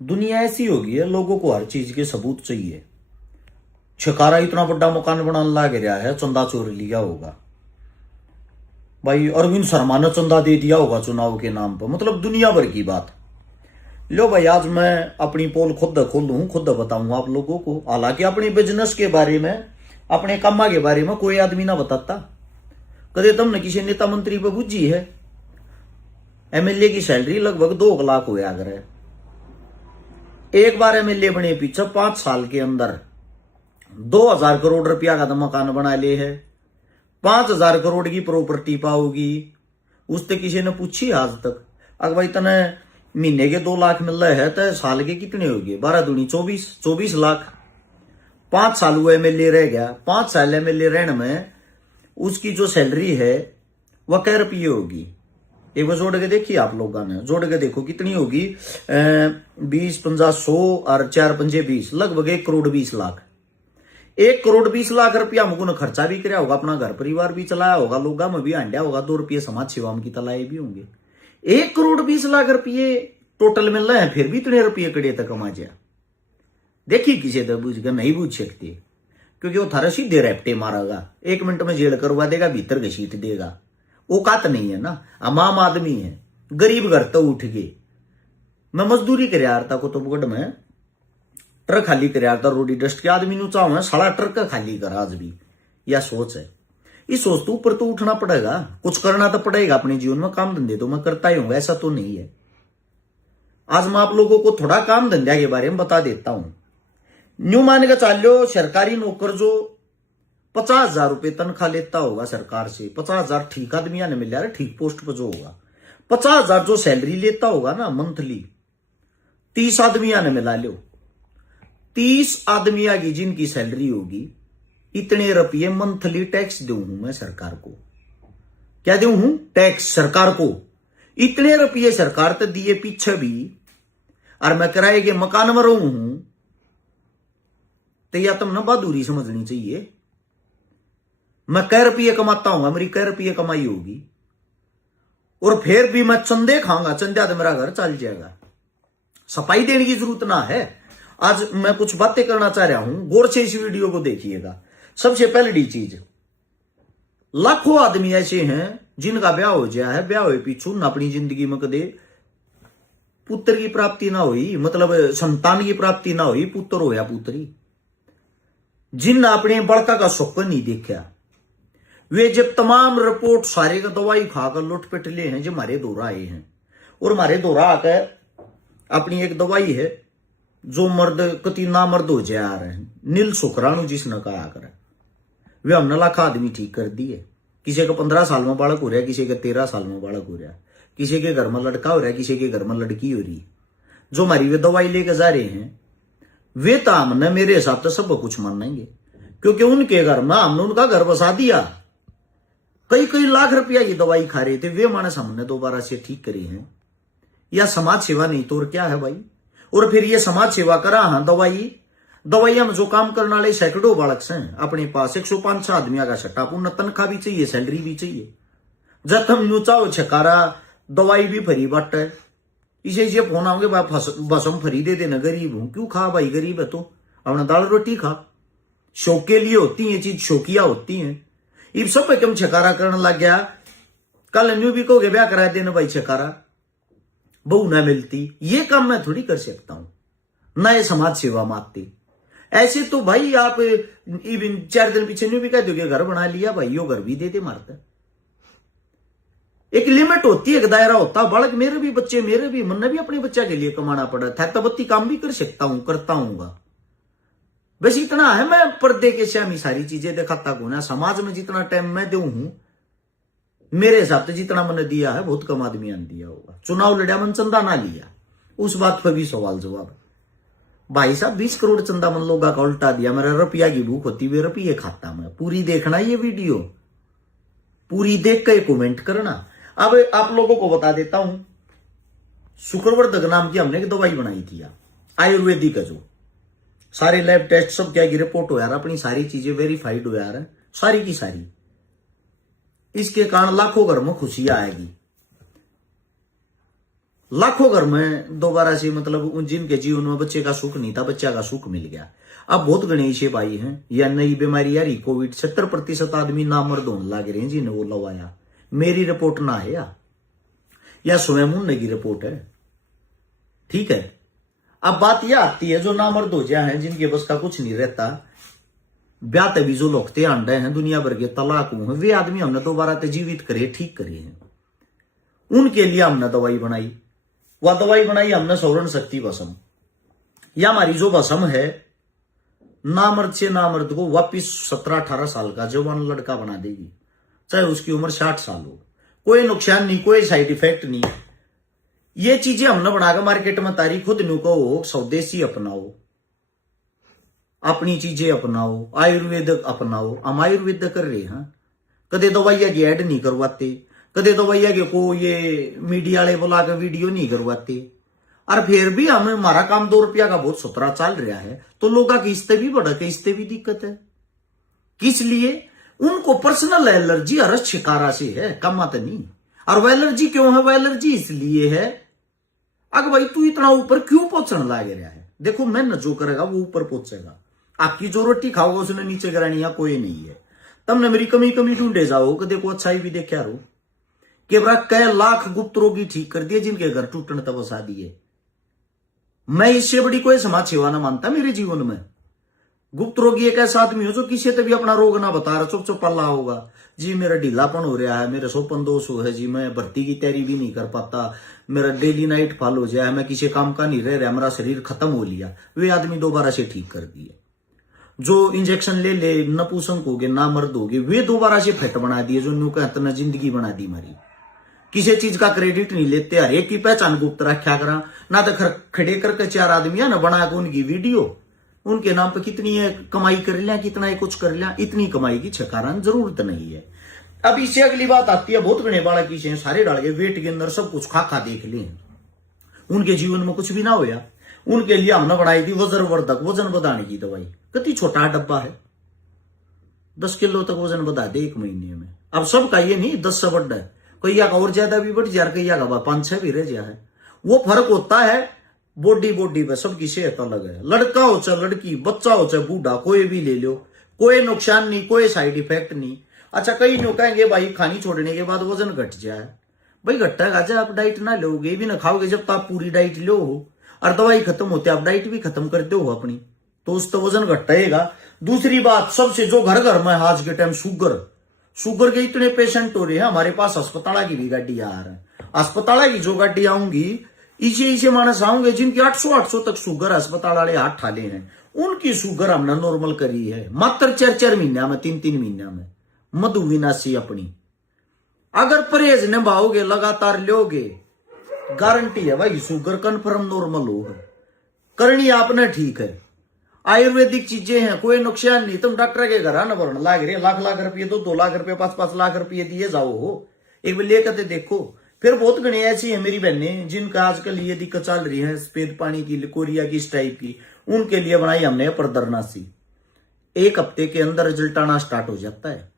दुनिया ऐसी हो गई है, लोगों को हर चीज के सबूत चाहिए। छकारा इतना बड़ा मकान बनाने लग रहा है, चंदा चोर लिया होगा भाई, अरविंद शर्मा ने चंदा दे दिया होगा चुनाव के नाम पर, मतलब दुनिया भर की बात। लो भाई, आज मैं अपनी पोल खुद खोलूं, खुद बताऊंगा आप लोगों को। हालांकि अपने बिजनेस के बारे में, अपने कम्मा के बारे में कोई आदमी ना बताता। कदे तुमने किसी नेता मंत्री पे बुझी है? एमएलए की सैलरी लगभग 2 लाख होया करे। एक बार एमएलए बने पीछे 5 साल के अंदर 2000 करोड़ रुपया का तो मकान बना ले है। 5000 करोड़ की प्रॉपर्टी पाओगी। उससे किसी ने पूछी आज तक? अगर भाई तने महीने के 2 लाख मिल रहे हैं तो साल के कितने हो गए? 12 दूनी 24 लाख। 5 साल वो एमएलए रह गया। 5 साल एमएलए रहने में उसकी जो सैलरी है वह कै रुपये होगी? एक बार जोड़ के देखिए, आप लोगों ने जोड़ के देखो कितनी होगी। 20, 50, 100 और 4 पंजे 20, लगभग 1 करोड़ 20 लाख। 1 करोड़ 20 लाख रुपया मुझको खर्चा भी कराया होगा, अपना घर परिवार भी चलाया होगा, लोगा में भी आंडिया होगा, 2 रुपये समाज सेवा की तलाए भी होंगे। 1 करोड़ 20 लाख रुपये टोटल मिल रहे हैं, फिर भी इतने रुपये कड़े तक कमा जा। देखिए किसी तरह बुझ कर नहीं बुझ सकते, क्योंकि वो थारा सीधे रैप्टे मारेगा, 1 मिनट में जेल करवा देगा, भीतर घसीट देगा। औकात नहीं है ना, हम आम आदमी है, गरीब घर तो उठ गए। मैं मजदूरी कर रहा था कुतुबगढ़ में, ट्रक खाली कर रहा था रोडी डस्ट के। आदमी नु चाहो सारा ट्रक खाली कर आज भी, यह सोच है। इस सोच तो ऊपर तो उठना पड़ेगा, कुछ करना तो पड़ेगा अपने जीवन में। काम धंधे तो मैं करता ही हूं, ऐसा तो नहीं है। आज मैं आप लोगों को थोड़ा काम धंधा के बारे में बता देता हूं। न्यू मान के चालो, सरकारी नौकर जो 50,000 रुपये तनख्वाह लेता होगा सरकार से, 50,000 ठीक आदमी ने मिल रहा, ठीक पोस्ट पर जो होगा, 50,000 जो सैलरी लेता होगा ना मंथली, 30 आदमिया ने मिला लो। 30 आदमिया की जिनकी सैलरी होगी, इतने रुपये मंथली टैक्स दू हूं मैं सरकार को। क्या दू हूं? टैक्स सरकार को। इतने रुपये सरकार तो दिए पीछे भी, और मैं किराए के मकान में रहूं हूं, तो या तुमने बहादुरी समझनी चाहिए। मैं कै रुपये कमाता हूं, मेरी कै रुपये कमाई होगी, और फिर भी मैं चंदे खाऊंगा, चंदा तो मेरा घर चल जाएगा। सफाई देने की जरूरत ना है। आज मैं कुछ बातें करना चाह रहा हूं, गौर से इस वीडियो को देखिएगा। सबसे पहली चीज, लाखों आदमी ऐसे हैं जिनका ब्याह हो गया है, ब्याह हुए पीछू न अपनी जिंदगी में कदे पुत्र की प्राप्ति ना हुई, मतलब संतान की प्राप्ति ना हुई, पुत्र हो या पुत्री। जिन अपने बड़का का स्वप्न नहीं देखा, वे जब तमाम रिपोर्ट सारे का दवाई खाकर लुट पिट ले हैं, जो हमारे दौरा आए हैं। और हमारे दौरा आकर अपनी एक दवाई है जो मर्द कति ना मर्द हो जा रहे हैं, नील शुक्राणु जिसने कहा कर, वे हमने लाख आदमी ठीक कर दिए। किसी का 15 साल में बालक हो रहा है, किसी का 13 साल में बालक हो रहा है, किसी के घर में लड़का हो रहा है, किसी के घर में लड़की हो रही। जो हमारी वे दवाई लेकर जा रहे हैं, वे तो हमने मेरे हिसाब से सब कुछ मानेंगे, क्योंकि उनके घर में हमने उनका घर बसा दिया। कई कई लाख रुपया की दवाई खा रहे थे, वे मानस हमने दोबारा से ठीक करे हैं। या समाज सेवा नहीं तो और क्या है भाई? और फिर ये समाज सेवा करा, हाँ दवाइया में जो काम करने वाले सैकड़ों बालक हैं अपने पास, 105 आदमिया का सट्टा, पूर्ण तनख्वाह भी चाहिए, सैलरी भी चाहिए। जब हम न्यू चाहो छकारा दवाई भी फ्री बट है, इसे ये फोन आओगे बस हम फ्री दे देना, गरीब हूं। क्यों खा भाई, गरीब है तो अपना दाल रोटी खा। शौक के लिए होती है चीज, शौकिया होती है। इब सब पे कम छकारा करने लग गया। कल न्यू भी कहोगे ब्याह करा देना भाई, छकारा बहू ना मिलती, ये काम मैं थोड़ी कर सकता हूं, ना ये समाज सेवा मारती। ऐसे तो भाई आप इवन 4 दिन पीछे न्यू भी कह दोगे घर बना लिया भाई, यो घर भी दे दे मारता। एक लिमिट होती है, एक दायरा होता है। बालक मेरे भी बच्चे, मेरे भी मन भी अपने बच्चा के लिए कमाना पड़ा था, तब बत्ती काम भी कर सकता हूं, करता हूंगा। बस इतना है, मैं पर्दे के श्यामी सारी चीजें दिखाता हूं ना। समाज में जितना टाइम मैं दू हूं, मेरे हिसाब से जितना मैंने दिया है बहुत कम आदमी ने दिया होगा। चुनाव लड़ा, मन चंदा ना लिया, उस बात पर भी सवाल जवाब। भाई साहब 20 करोड़ चंदा मन लोगों का उल्टा दिया। मेरा रुपया की भूख होती, वे रुपये खाता मैं। पूरी देखना ये वीडियो, पूरी देख के कमेंट करना। अब आप लोगों को बता देता हूं, शुक्रवर्धक नाम की हमने एक दवाई बनाई थी आयुर्वेदिक का, जो सारे लैब टेस्ट सब क्या की रिपोर्ट हो यार, अपनी सारी चीजें वेरीफाइड हो यार, सारी की सारी। इसके कारण लाखों घर में खुशियां आएगी। लाखों घर में दोबारा से मतलब जिनके जीवन में बच्चे का सुख नहीं था, बच्चा का सुख मिल गया। अब बहुत गणेश भाई हैं, या नई बीमारी आ रही कोविड, 70% आदमी नामर्द होने लग रहे हैं जिन्हें वो लवाया। मेरी रिपोर्ट ना है या स्वयं उन्ने की रिपोर्ट है, ठीक है। अब बात यह आती है जो नामर्द हो जाए हैं, जिनके बस का कुछ नहीं रहता, ब्याह तभी जो लोगते अंडे हैं, दुनिया भर के तलाक हुए हैं, वे आदमी हमने दोबारा ते जीवित करे, ठीक करे हैं। उनके लिए हमने दवाई बनाई, वह दवाई बनाई हमने सौरण शक्ति भस्म। या हमारी जो भस्म है नामर्द से नामर्द को वापिस 17-18 साल का जवान लड़का बना देगी, चाहे उसकी उम्र 60 साल हो। कोई नुकसान नहीं, कोई साइड इफेक्ट नहीं। ये चीजें हमने बनाकर मार्केट में तारी, खुद नु कहो स्वदेशी अपनाओ, अपनी चीजें अपनाओ, आयुर्वेद अपनाओ। हम आयुर्वेद कर रहे हैं, कदे दवाइया की ऐड नहीं करवाते, कदे दवाइया के को ये मीडिया वाले बुला के वीडियो नहीं करवाते। और फिर भी हमें हमारा काम 2 रुपया का बहुत सुथरा चल रहा है, तो लोगों की इससे भी बढ़ के इससे भी दिक्कत है। किस लिए? उनको पर्सनल एलर्जी अरस शिकारा से है, कमात नहीं। और वह एलर्जी क्यों है? वह एलर्जी इसलिए है, अगर भाई तू इतना ऊपर क्यों पहुंचने लग रहा है? देखो मेहनत जो करेगा वो ऊपर पहुंचेगा। आपकी जो रोटी खाओगे उसने नीचे गिरानी या कोई नहीं है। तुमने मेरी कमी ढूंढे जाओ कि देखो अच्छाई भी देखा रो कि बरा कई लाख गुप्त रोगी ठीक कर दिए, जिनके घर टूटने तब बसा दिए। मैं इससे बड़ी कोई समाज सेवा ना मानता मेरे जीवन में। गुप्त रोगी एक ऐसा आदमी हो जो किसी से भी अपना रोग ना बता रहा, चुप चुप पल्ला होगा जी, मेरा ढीलापन हो रहा है, मेरे सोपन दोष है जी, मैं भर्ती की तैयारी भी नहीं कर पाता, मेरा डेली नाइट फॉल हो जाए, मैं किसी काम का नहीं रह रहा, मेरा शरीर खत्म हो लिया। वे आदमी दोबारा से ठीक कर दिए। जो इंजेक्शन ले ले नपुंसक हो गए, नामर्द हो गए, वे दोबारा से फिट बना दिए। जो न्यू कहते ना जिंदगी बना दी हमारी। किसी चीज का क्रेडिट नहीं लेते, हर एक की पहचान गुप्त रखा करा ना। तो खड़े करके 4 आदमी है ना बना के उनकी वीडियो, उनके नाम पे कितनी है कमाई कर लिया, कितना है कुछ कर लिया, इतनी कमाई की छकारण जरूरत नहीं है। अब इससे अगली बात आती है, बहुत गणे बालक की सारे डाल के वेट के अंदर सब कुछ खा देख लिए, उनके जीवन में कुछ भी ना होया। उनके लिए हमने बनाई थी वज्रवर्धक, वजन बढ़ाने की दवाई। कितनी छोटा डब्बा है, 10 किलो तक वजन बढ़ा दे 1 महीने में। अब सबका ये नहीं 10 से बढ़ा है, कैया का और ज्यादा भी बढ़ जाए, कैया का 5-6 भी रह जाए है। वो फर्क होता है बॉडी पे, सबकी सेहत अलग है। लड़का हो चाहे लड़की, बच्चा हो चाहे बूढ़ा, कोई भी ले लो, कोई नुकसान नहीं, कोई साइड इफेक्ट नहीं। अच्छा कई लोग कहेंगे भाई खानी छोड़ने के बाद वजन घट जाए, भाई घटेगा जब आप डाइट ना लोगे, भी ना खाओगे, जब तो आप पूरी डाइट लो हो और दवाई खत्म होती है आप डाइट भी खत्म कर दो अपनी, तो उससे वजन घटेगा। दूसरी बात, सबसे जो घर घर में आज के टाइम शुगर के इतने पेशेंट हो रहे हैं, हमारे पास अस्पताल की भी गाड़ी आ रहा है। अस्पताल की जो गाड़ी आऊंगी, इसे मानस आऊंगे जिनकी 800 तक शुगर अस्पताल वाले हाथ ठाले हैं, उनकी शुगर हमने नॉर्मल करी है मात्र 4 महीना में, 3 महीना में। मधुविनाशी अपनी अगर परहेज निभाओगे, लगातार लोगे, गारंटी है भाई शुगर कन्फर्म नॉर्मल होगा। करनी आपने ठीक है, आयुर्वेदिक चीजें हैं, कोई नुकसान नहीं। तुम डॉक्टर के घर आना भरना लाग रहे, लाख रुपये, 2 लाख रुपये, 5 लाख रुपये दिए जाओ हो, एक बार लेकर देखो। फिर बहुत गणी ऐसी है मेरी बहनें जिनका आजकल ये दिक्कत चल रही है, सफेद पानी की, कोरिया की, इस टाइप की, उनके लिए बनाई हमने परदरनासी। 1 हफ्ते के अंदर रिजल्ट आना स्टार्ट हो जाता है।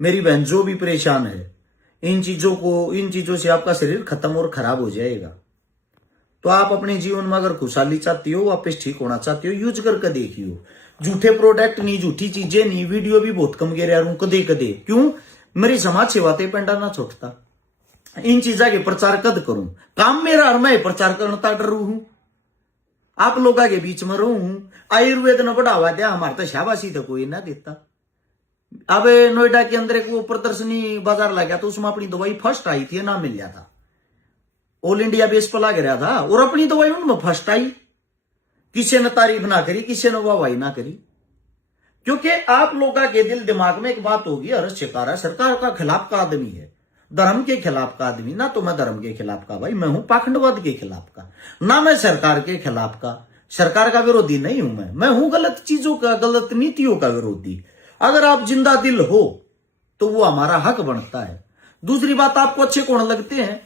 मेरी बहन जो भी परेशान है, इन चीजों से आपका शरीर खत्म और खराब हो जाएगा। तो आप अपने जीवन में अगर खुशहाली चाहती हो, वापस ठीक होना चाहती हो, यूज करके देखियो। झूठे प्रोडक्ट नहीं, झूठी चीजें नहीं, वीडियो भी बहुत कम गिर रहा हूं कदे कदे। क्यों? मेरी समाज सेवा ते पेंडा ना छोड़ता, इन चीजा के प्रचार कद करूं, काम मेरा और मैं प्रचार करना डरू हूं, आप लोगों के बीच में रहूं। आयुर्वेद ने बढ़ावा दिया, हमारे तो शाबाशी तो कोई ना देता। अब नोएडा के अंदर एक वो प्रदर्शनी बाजार लग गया, तो उसमें अपनी दवाई फर्स्ट आई थी, नाम मिल गया था, ऑल इंडिया बेस पर लग रहा था, और अपनी दवाई उनमें फर्स्ट आई। किसी ने तारीफ ना करी, किसी ने वाहवाही ना करी, क्योंकि आप लोगों के दिल दिमाग में एक बात होगी, अरे शिकारा सरकार का खिलाफ का आदमी है, धर्म के खिलाफ का आदमी। ना तो मैं धर्म के खिलाफ का भाई, मैं हूं पाखंडवाद के खिलाफ का, ना मैं सरकार के खिलाफ का, सरकार का विरोधी नहीं हूं मैं हूं गलत चीजों का, गलत नीतियों का विरोधी। अगर आप जिंदा दिल हो तो वो हमारा हक बनता है। दूसरी बात, आपको अच्छे कौन लगते हैं?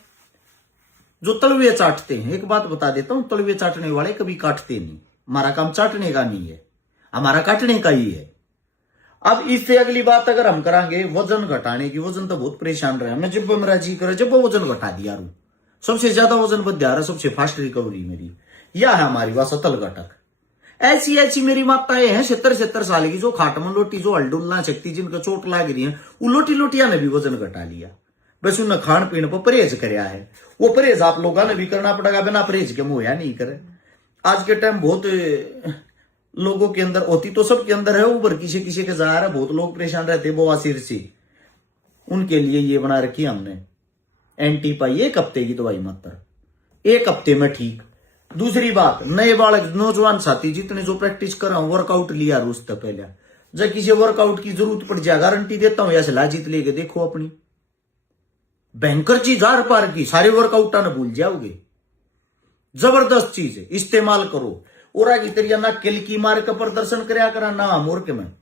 जो तलवे चाटते हैं। एक बात बता देता हूं, तलवे चाटने वाले कभी काटते नहीं। हमारा काम चाटने का नहीं है, हमारा काटने का ही है। अब इससे अगली बात अगर हम करांगे वजन घटाने की, वजन तो बहुत परेशान रहे, मैं जब मेरा जी करे जब वजन घटा दिया रू, सबसे ज्यादा वजन बढ़ रहा है, सबसे फास्ट रिकवरी मेरी। यह है हमारी बात अतल घटक। ऐसी ऐसी मेरी माताएं हैं 70-70 साल की, जो खाट में लोटी, जो हलडुल ना सकती, जिनको चोट लाग रही है, वो लोटी लोटिया ने भी वजन घटा लिया। बस उन्हें खान पीने पर परहेज कराया है। वो परहेज आप लोगों ने भी करना पड़ेगा, बिना परहेज के मुहैया नहीं करे। आज के टाइम बहुत लोगों के अंदर होती तो सबके अंदर है, ऊपर किसी किसी के जा रहा है। बहुत लोग परेशान रहते बवासीर से, उनके लिए ये बना रखी हमने एंटी पाई, 1 हफ्ते की दवाई मात्र, 1 हफ्ते में ठीक। दूसरी बात, नए बालक नौजवान साथी जितने जो प्रैक्टिस कर रहा हूं, वर्कआउट लिया उससे पहले, जब किसी वर्कआउट की जरूरत पड़ जाए गारंटी देता हूं, या सलाह जीत लेके देखो अपनी, भयंकर चीज आर पार की, सारे वर्कआउट ना भूल जाओगे। जबरदस्त चीज है, इस्तेमाल करो। और की तरिया ना किल की मार का प्रदर्शन कराया करा ना मूर्ख में।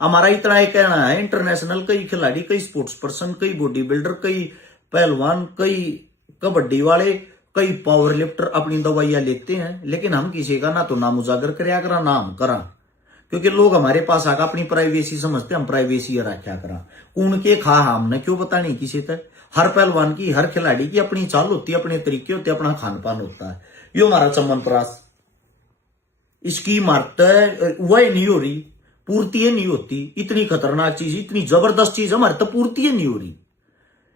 हमारा इतना ही कहना है, इंटरनेशनल कई खिलाड़ी, कई स्पोर्ट्स पर्सन, कई बॉडी बिल्डर, कई पहलवान, कई कबड्डी वाले, कई पावर लिफ्टर अपनी दवाइयां लेते हैं, लेकिन हम किसी का ना तो नाम उजागर कराया करा ना हम करा, क्योंकि लोग हमारे पास आकर अपनी प्राइवेसी समझते, हम प्राइवेसी रखा करा। कौन के खा हमने क्यों पता नहीं किसी तक। हर पहलवान की, हर खिलाड़ी की अपनी चाल होती है, अपने तरीके होते हैं, अपना खान पान होता है। यो हमारा चमन प्रास, इसकी इमारत वह नहीं हो रही, पूर्ति नहीं होती। इतनी खतरनाक चीज, इतनी जबरदस्त चीज हमारे तो पूर्ति नहीं हो रही।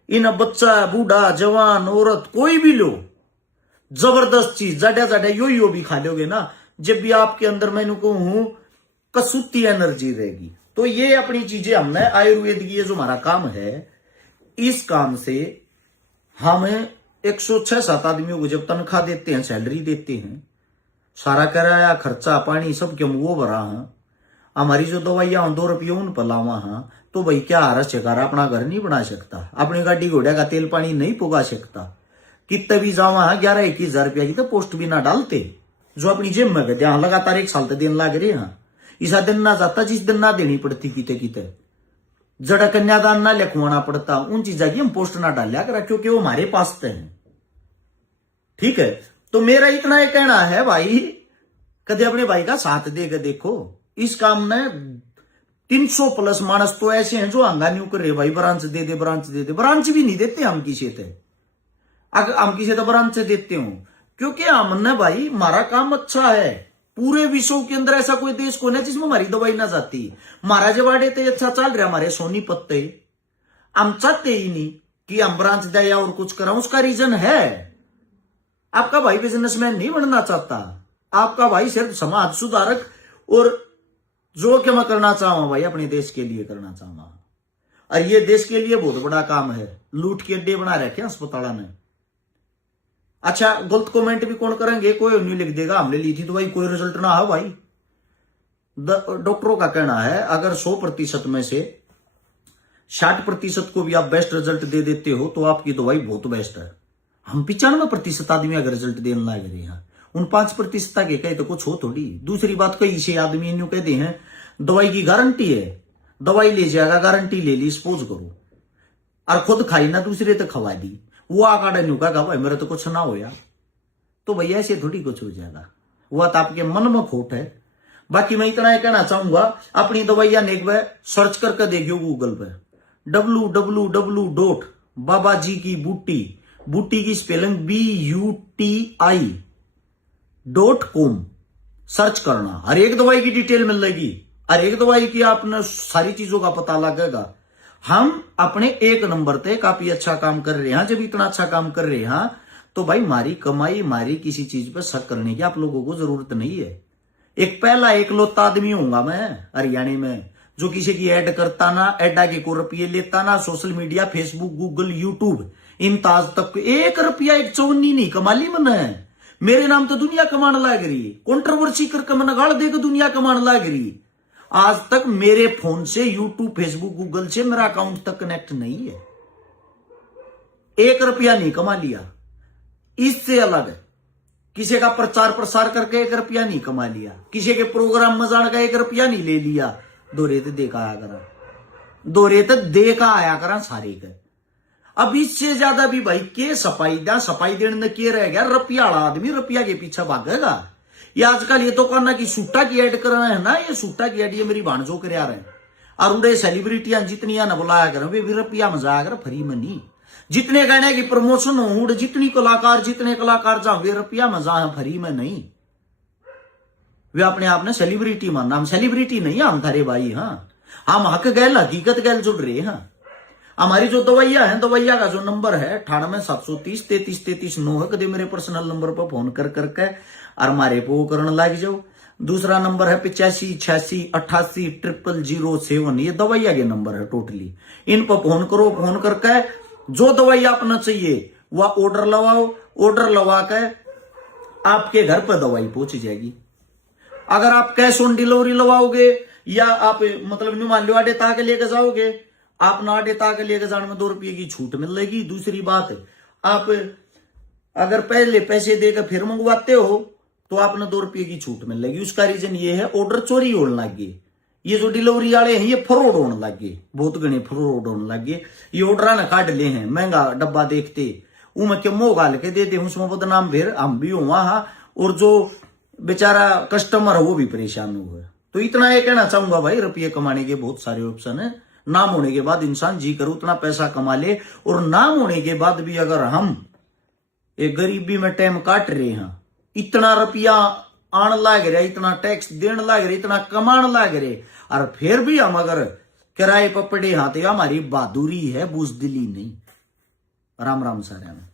इन बच्चा, बूढ़ा, जवान, औरत, कोई भी लो, जबरदस्त चीज जाड्या जाड्या यो भी खा लोगे ना, जब भी आपके अंदर मैंने कहूं कसूती एनर्जी रहेगी। तो ये अपनी चीजें हमने आयुर्वेद की, ये जो हमारा काम है, इस काम से हम 106-7 आदमियों को जब तनख्वाह देते हैं, सैलरी देते हैं, सारा किराया खर्चा पानी सब के वो भरा है, हमारी जो दवाइयां 2 रुपये उन पर लावा है, तो भाई क्या हारा शिकारा अपना घर नहीं बना सकता, अपनी गाड़ी घोड़े का तेल पानी नहीं पुगा सकता। कितने भी जावा है 11-21 हजार रुपया की तो पोस्ट भी ना डालते, जो अपनी जेब में गए लगातार 1 साल तक दिन लाग रहे हैं। ऐसा दिन ना जाता जिस दिन ना देनी पड़ती, किते किते जड़ा कन्यादान ना लिखवाना पड़ता, उन चीजा की हम पोस्ट ना डालिया करा, क्योंकि वो हमारे पास है। ठीक है, तो मेरा इतना ही कहना है भाई, कदे अपने भाई का साथ देकर देखो। इस काम में 300+ मानस तो ऐसे हैं जो हंगा नहीं कर रहे, भाई ब्रांच दे दे, ब्रांच दे दे। ब्रांच भी नहीं देते हम किसी से, अगर हम किसी तो ब्रांच से देते हो, क्योंकि हमने भाई हमारा काम अच्छा है। पूरे विश्व के अंदर ऐसा कोई देश को नहीं जिसमें हमारी दवाई ना जाती। महाराज जवाड़े तो अच्छा चल रहा हमारे सोनीपत, हम चाहते ही नहीं कि हम ब्रांच दे या और कुछ करा। उसका रीजन है, आपका भाई बिजनेसमैन नहीं बनना चाहता, आपका भाई सिर्फ समाज सुधारक और जो कि मैं करना चाहूं भाई अपने देश के लिए करना चाहूंगा। और ये देश के लिए बहुत बड़ा काम है, लूट के अड्डे बना रखे अस्पताल में। अच्छा, गलत कमेंट भी कौन करेंगे, कोई नहीं लिख देगा हमने ली थी तो भाई कोई रिजल्ट ना हो भाई। डॉक्टरों का कहना है अगर 100% में से 60% को भी आप बेस्ट रिजल्ट दे देते हो तो आपकी दवाई बहुत बेस्ट है। हम 95% आदमी अगर रिजल्ट देने लग रहे हैं, उन 5% के कहे तो कुछ हो थोड़ी। दूसरी बात, कई से आदमी यूं कहते हैं दवाई की गारंटी है, दवाई ले जाएगा गारंटी ले ली, सपोज करो, और खुद खाई ना दूसरे तो खवा दी, वो आकाड़ा नहीं कहा भाई मेरा तो कुछ ना होया, तो भैया ऐसे थोड़ी कुछ हो जाएगा। वह तो आपके मन में खोट है। बाकी मैं इतना ही कहना चाहूंगा, अपनी दवाइयां एक बार सर्च करके देखियो गूगल पे, www.babaji-ki-booty की स्पेलिंग BUTI.com सर्च करना, हर एक दवाई की डिटेल मिल जाएगी, हर एक दवाई की आपने सारी चीजों का पता लगेगा। हम अपने 1 नंबर पे काफी अच्छा काम कर रहे हैं। जब इतना अच्छा काम कर रहे हैं तो भाई मारी कमाई, मारी किसी चीज पर शक करने की आप लोगों को जरूरत नहीं है। एक पहला एकलौता आदमी होऊंगा मैं हरियाणा में जो किसी की ऐड करता ना, ऐड आगे को रुपये लेता ना, social media, Facebook, Google, YouTube, इन ताज तक 1 रुपया 1 चौनी नहीं कमा ली मैंने। मेरे नाम तो दुनिया कमाने लग रही, कंट्रोवर्सी करके मैंने गाड़ देकर दुनिया कमाने लग रही। आज तक मेरे फोन से यूट्यूब, फेसबुक, गूगल से मेरा अकाउंट तक कनेक्ट नहीं है, 1 रुपया नहीं कमा लिया। इससे अलग किसी का प्रचार प्रसार करके 1 रुपया नहीं कमा लिया, किसी के प्रोग्राम में जाने का 1 रुपया नहीं ले लिया। दोरे तो देखा आया करा, दोरे तो देखा आया करा सारे के। अब इससे ज्यादा भी भाई के सफाई देने के रह गया, रुपया वाला आदमी रुपया के पीछे भागेगा। ये आजकल ये तो करना कि सूटा की ऐड करना है ना, ये सूटा की ऐड ये मेरी भाणजो कर रहे हैं, और उन्हें सेलिब्रिटियां जितनी ना बुलाया कर, वे भी रुपया में जाया कर, फ्री में नहीं। जितने गाने की प्रमोशन हो, जितने कलाकार जाओगे रुपया में जा फ्री में नहीं। वे अपने आप ने सेलिब्रिटी मानना, हम सेलिब्रिटी नहीं हम थारे भाई। हाँ, हम हक गैल हकीकत गैल जुड़ रहे हैं। हमारी जो दवाइया है, दवाइया का जो नंबर है 9873333339 है। कदे मेरे पर्सनल नंबर पर फोन कर करके और मारे पे वो करने लग जाओ। दूसरा नंबर है 8586880007। ये दवाइया के नंबर है टोटली। इन पर फोन करो, फोन करके जो दवाई अपना चाहिए वह ऑर्डर लगाओ। ऑर्डर लगा के आपके घर पर दवाई पहुंच जाएगी। अगर आप कैश ऑन डिलीवरी लगाओगे या आप मतलब मान लो आडे ताके लेके जाओगे, आप ना आडे ताके लेके जाने में 2 रुपये की छूट मिलेगी। दूसरी बात, आप अगर पहले पैसे देकर फिर मंगवाते हो तो आपने 2 रुपये की छूट मिलेगी। उसका रीजन ये है ऑर्डर चोरी होने लगे। ये जो डिलीवरी वाले हैं ये फ्रॉड होने लगे, बहुत गणे फ्रॉड होने लगे। ये ऑर्डर ना काट ले हैं, महंगा डब्बा देखते उमें के मोह गाल के देते, उसमें बदनाम फिर हम भी हुआ। और जो बेचारा कस्टमर है वो भी परेशान हुआ। तो इतना ये कहना चाहूंगा भाई, रुपये कमाने के बहुत सारे ऑप्शन है। नाम होने के बाद इंसान जी करो उतना पैसा कमा ले, और नाम होने के बाद भी अगर हम एक गरीबी में टाइम काट रहे हैं, इतना रुपया आन लाग रहा, इतना टैक्स देने लाग रहे, इतना कमान लाग रहे, और फिर भी हम अगर किराए पर पड़े हाथ, हमारी बहादुरी है, बुजदिली नहीं। राम राम सारे में।